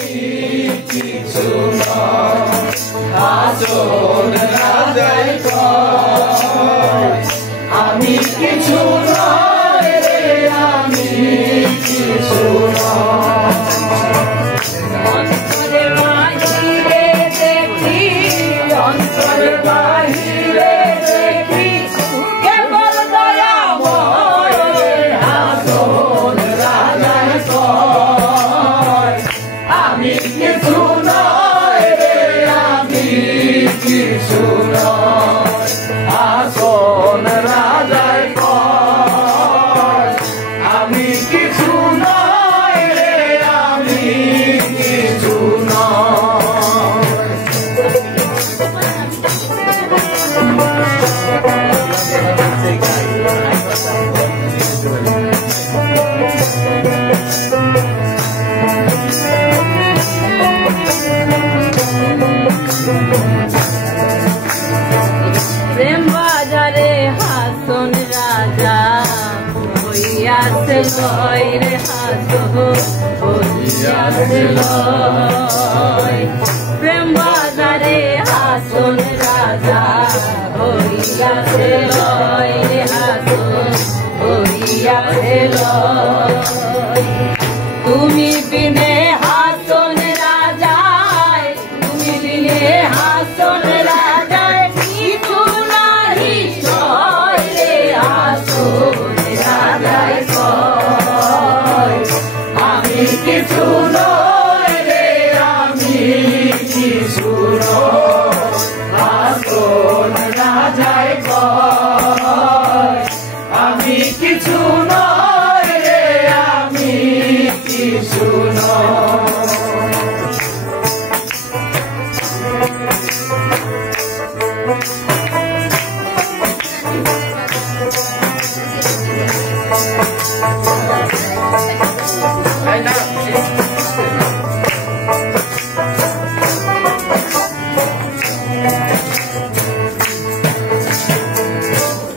আমি কিছু নয়, আসল রাজাই কয় আমি কিছু নয় রে, আমি কিছু নয়। অন্তরে বাহিরে দেখি, অন্তরে বাহিরে দেখি, কেবল দয়াময় আসল রাজাই কয় আমি কিছু নয় রে, আমি কিছু নয়, আসল রাজাই কয় আমি কিছু নয় রে, আমি কিছু নয়। প্রেম বাজারে হাসন রাজা হইয়াছে লয় রে, হাসন হইয়াছে লয়। প্রেম বাজারে হাসন রাজা হইয়াছে লয় রে, হাসন হইয়াছে লয়। তুমি বিনে হাসন রাজায়, তুমি বিনে হাসন রাজায় কিছু নাহি সয় রে, হাসন রাজায় কয় আমি কিছু নয় রে, আমি কিছু নয়, আসল রাজাই কয় আমি কিছু নয় রে, আমি কিছু নয়।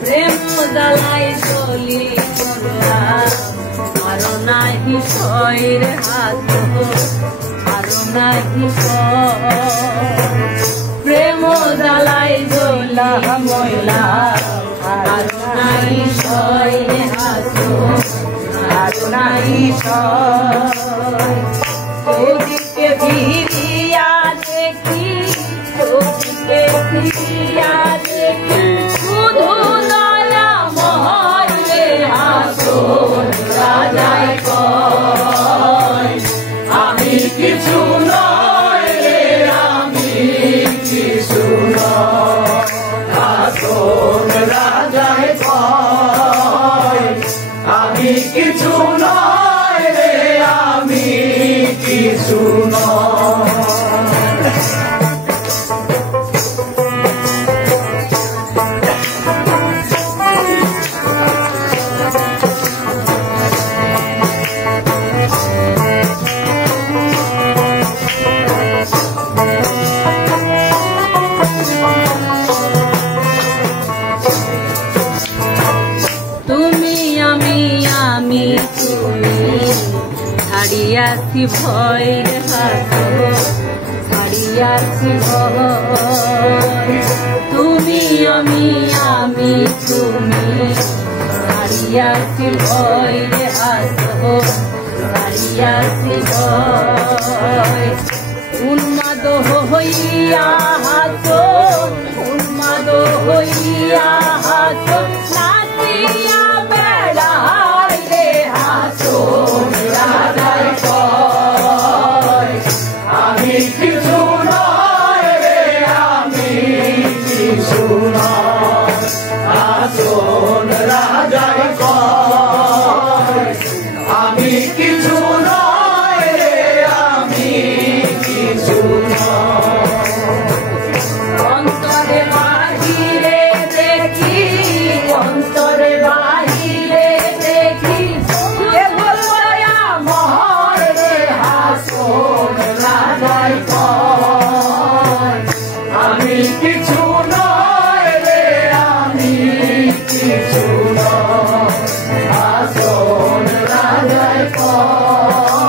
প্রেম জ্বালাই চলি আরো নাহি সয় রে, হাসন আরো নাহি সয়। প্রেম জ্বালাই জ্বলা ময়লা আরো নাহি সয় রে, হাসন আরো নাহি সয়। চৌদিকে ফিরিয়া দেখি, চৌদিকে ফিরিয়া দেখি, শুধু দয়াময় রে, আসল রাজাই কয় আমি কিছু নয় রে, আমি কিছু নয়, আসল রাজাই কয় আমি কিছু নয় রে, আমি কিছু নয়। তুমি আমি আমি তুমি ছাড়িয়াছি ভয় রে, হাসন ছাড়িয়াছি ভয়। তুমি আমি আমি তুমি ছাড়িয়াছি ভয় রে, হাসন ছাড়িয়াছি ভয়। উন্মাদ হইয়া হাসন, উন্মাদ হইয়া হাসন নাচিয়া বেড়ায় রে, হাসন রাজাই কয় আমি কিছু নয় রে, আমি কিছু নয়, আসল রাজাই কয় আমি কিছু নয় রে, আমি কিছু নয়। অন্তরে বাহিরে দেখি, অন্তরে বাহিরে দেখি, কেবল দয়াময় রে, আসল রাজাই কয় আমি কিছু নয় রে, আমি কিছু নয়, আসল রাজাই কয়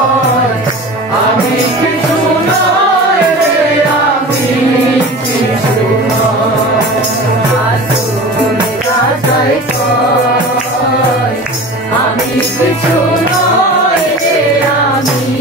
কয় আমি কিছু নয় রে আমি